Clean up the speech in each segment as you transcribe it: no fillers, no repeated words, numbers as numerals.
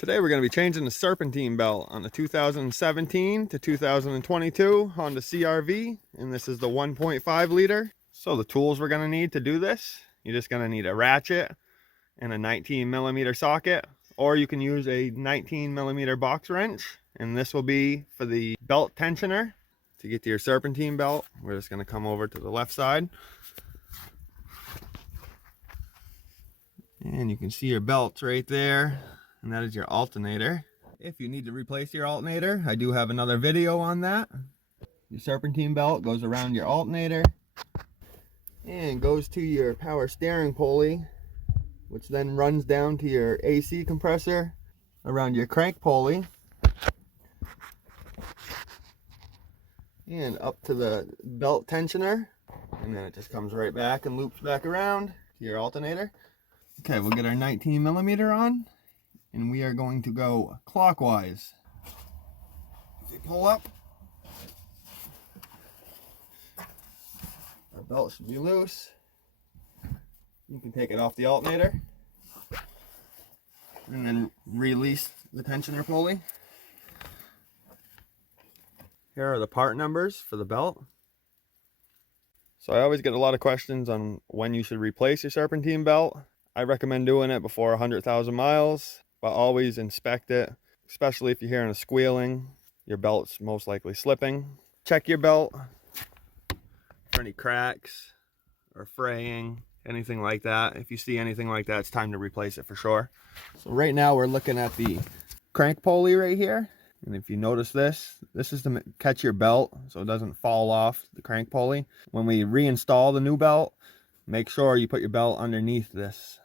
Today we're going to be changing the Serpentine belt on the 2017 to 2022 Honda CRV, and this is the 1.5 liter. So the tools we're going to need to do this, you're just going to need a ratchet and a 19mm socket, or you can use a 19mm box wrench, and this will be for the belt tensioner. To get to your Serpentine belt, we're just going to come over to the left side, and you can see your belts right there. And that is your alternator. If you need to replace your alternator, I do have another video on that. Your Serpentine belt goes around your alternator and goes to your power steering pulley, which then runs down to your AC compressor around your crank pulley and up to the belt tensioner, and then it just comes right back and loops back around to your alternator. Okay, we'll get our 19mm on, and we are going to go clockwise. If you pull up, our belt should be loose. You can take it off the alternator and then release the tensioner pulley. Here are the part numbers for the belt. So I always get a lot of questions on when you should replace your Serpentine belt. I recommend doing it before 100,000 miles. But always inspect it, especially if you're hearing a squealing, your belt's most likely slipping. Check your belt for any cracks or fraying, anything like that. If you see anything like that, it's time to replace it for sure. So right now we're looking at the crank pulley right here. And if you notice this is to catch your belt so it doesn't fall off the crank pulley. When we reinstall the new belt, make sure you put your belt underneath this.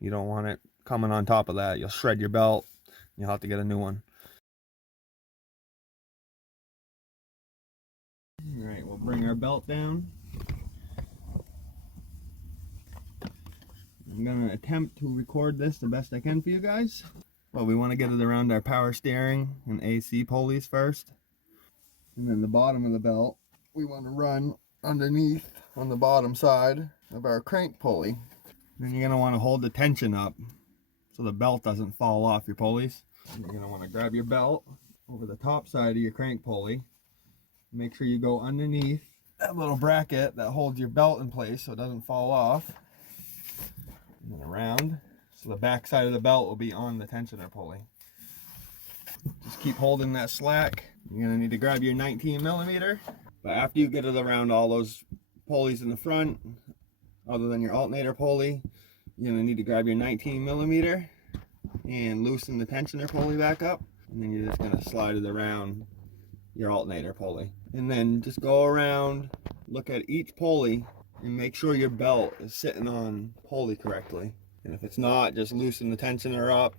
You don't want it coming on top of that. You'll shred your belt. You'll have to get a new one. All right, we'll bring our belt down. I'm going to attempt to record this the best I can for you guys. Well, we want to get it around our power steering and AC pulleys first. And then the bottom of the belt, we want to run underneath on the bottom side of our crank pulley. Then you're going to want to hold the tension up so the belt doesn't fall off your pulleys. You're going to want to grab your belt over the top side of your crank pulley. Make sure you go underneath that little bracket that holds your belt in place so it doesn't fall off. And then around, so the back side of the belt will be on the tensioner pulley. Just keep holding that slack. You're going to need to grab your 19mm. But after you get it around all those pulleys in the front, other than your alternator pulley, you're going to need to grab your 19mm and loosen the tensioner pulley back up, and then you're just going to slide it around your alternator pulley. And then just go around, look at each pulley, and make sure your belt is sitting on pulley correctly. And if it's not, just loosen the tensioner up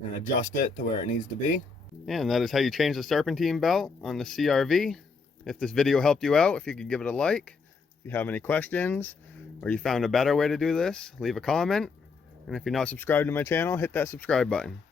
and adjust it to where it needs to be. And that is how you change the Serpentine belt on the CRV. If this video helped you out, if you could give it a like. If you have any questions, or you found a better way to do this, leave a comment. And if you're not subscribed to my channel, hit that subscribe button.